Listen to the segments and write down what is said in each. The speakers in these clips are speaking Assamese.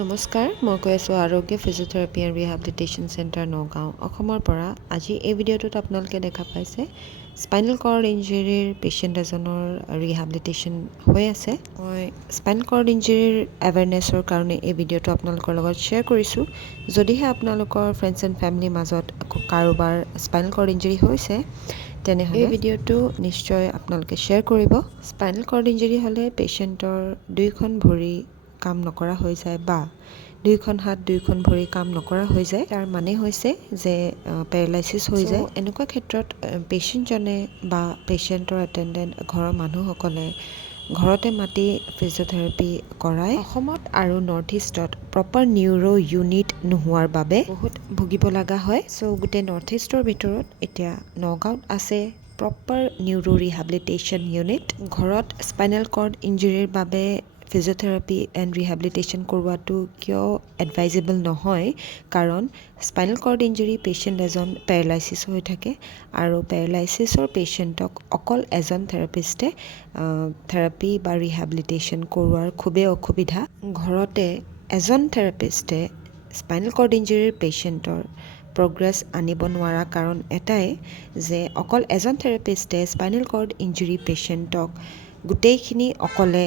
নমস্কাৰ, মই কৈ আছোঁ আৰোগ্য physiotherapy and rehabilitation centre Nagaon অসমৰ পৰা। আজি এই ভিডিঅ'টোত আপোনালোকে দেখা পাইছে স্পাইনেল কৰ্ড ইঞ্জুৰিৰ পেচেণ্ট এজনৰ ৰিহেবিলিটেশ্যন হৈ আছে। মই স্পাইনেল কৰ্ড ইঞ্জুৰিৰ এৱেৰনেছৰ কাৰণে এই ভিডিঅ'টো আপোনালোকৰ লগত শ্বেয়াৰ কৰিছোঁ। যদিহে আপোনালোকৰ ফ্ৰেণ্ডছ এণ্ড ফেমিলিৰ মাজত কাৰোবাৰ স্পাইনেল কৰ্ড ইঞ্জুৰি হৈছে তেনেহ'লে এই ভিডিঅ'টো নিশ্চয় আপোনালোকে শ্বেয়াৰ কৰিব। স্পাইনেল কৰ্ড ইঞ্জুৰি হ'লে পেচেণ্টৰ দুয়োখন ভৰি কাম নকৰা হৈ যায় বা দুয়োখন হাত দুয়োখন ভৰি কাম নকৰা হৈ যায়। তাৰ মানে হৈছে যে পেৰালাইচিছ হৈ যায়। এনেকুৱা ক্ষেত্ৰত পেচেণ্টজনে বা পেচেণ্টৰ এটেণ্ডেণ্ট ঘৰৰ মানুহসকলে ঘৰতে মাতি ফিজিঅ'থেৰাপি কৰাই। অসমত আৰু নৰ্থ ইষ্টত প্ৰপাৰ নিউৰ' ইউনিট নোহোৱাৰ বাবে বহুত ভুগিব লগা হয়। গোটেই নৰ্থ ইষ্টৰ ভিতৰত এতিয়া নগাঁৱত আছে প্ৰপাৰ নিউৰ' ৰিহেবিলিটেশ্যন ইউনিট। ঘৰত স্পাইনেল কৰ্ড ইঞ্জুৰিৰ বাবে ফিজিঅ'থেৰাপি এণ্ড ৰিহেবিলিটেশ্যন কৰোৱাটো কিয় এডভাইজেবল নহয়, কাৰণ স্পাইনেল কৰ্ড ইঞ্জুৰি পেচেণ্ট এজন পেৰালাইচিছ হৈ থাকে আৰু পেৰালাইচিছৰ পেচেণ্টক অকল এজন থেৰাপিষ্টে থেৰাপি বা ৰিহেবিলিটেশ্যন কৰোৱাৰ খুবেই অসুবিধা। ঘৰতে এজন থেৰাপিষ্টে স্পাইনেল কৰ্ড ইঞ্জুৰিৰ পেচেণ্টৰ প্ৰগ্ৰেছ আনিব নোৱাৰা কাৰণ এটাই যে অকল এজন থেৰাপিষ্টে স্পাইনেল কৰ্ড ইঞ্জুৰি পেচেণ্টক গোটেইখিনি অকলে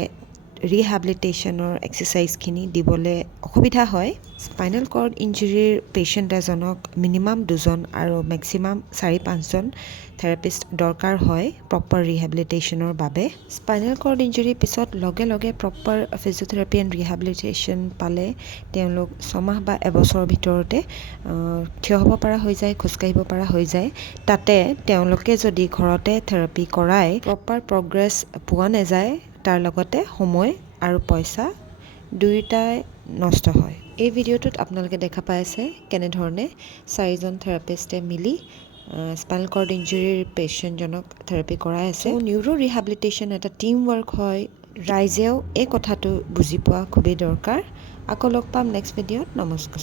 ৰিহেবিলিটেশ্যনৰ এক্সাৰচাইজখিনি দিবলৈ অসুবিধা হয়। স্পাইনেল কৰ্ড ইঞ্জুৰিৰ পেচেণ্ট এজনক মিনিমাম 2জন আৰু মেক্সিমাম 4-5জন থেৰাপিষ্ট দৰকাৰ হয় প্ৰপাৰ ৰিহেবিলিটেশ্যনৰ বাবে। স্পাইনেল কৰ্ড ইঞ্জুৰিৰ পিছত লগে লগে প্ৰপাৰ ফিজিঅ'থেৰাপি এণ্ড ৰিহেবিলিটেশ্যন পালে তেওঁলোক 6 মাহ বা এবছৰৰ ভিতৰতে থিয় হ'ব পৰা হৈ যায়, খোজকাঢ়িব পৰা হৈ যায়। তাতে তেওঁলোকে যদি ঘৰতে থেৰাপি কৰাই প্ৰপাৰ প্ৰগ্ৰেছ পোৱা নাযায়, তাৰ লগতে সময় আৰু পইচা দুয়োটাই নষ্ট হয়। এই ভিডিঅ'টোত আপোনালোকে দেখা পাই আছে কেনেধৰণে 4জন থেৰাপিষ্টে মিলি স্পাইনেল কৰ্ড ইঞ্জুৰিৰ পেচেণ্টজনক থেৰাপি কৰাই আছে। নিউৰ' ৰিহেবিলিটেশ্যন এটা টিম ৱৰ্ক হয়। ৰাইজেও এই কথাটো বুজি পোৱা খুবেই দৰকাৰ। আকৌ লগ পাম নেক্সট ভিডিঅ'ত। নমস্কাৰ।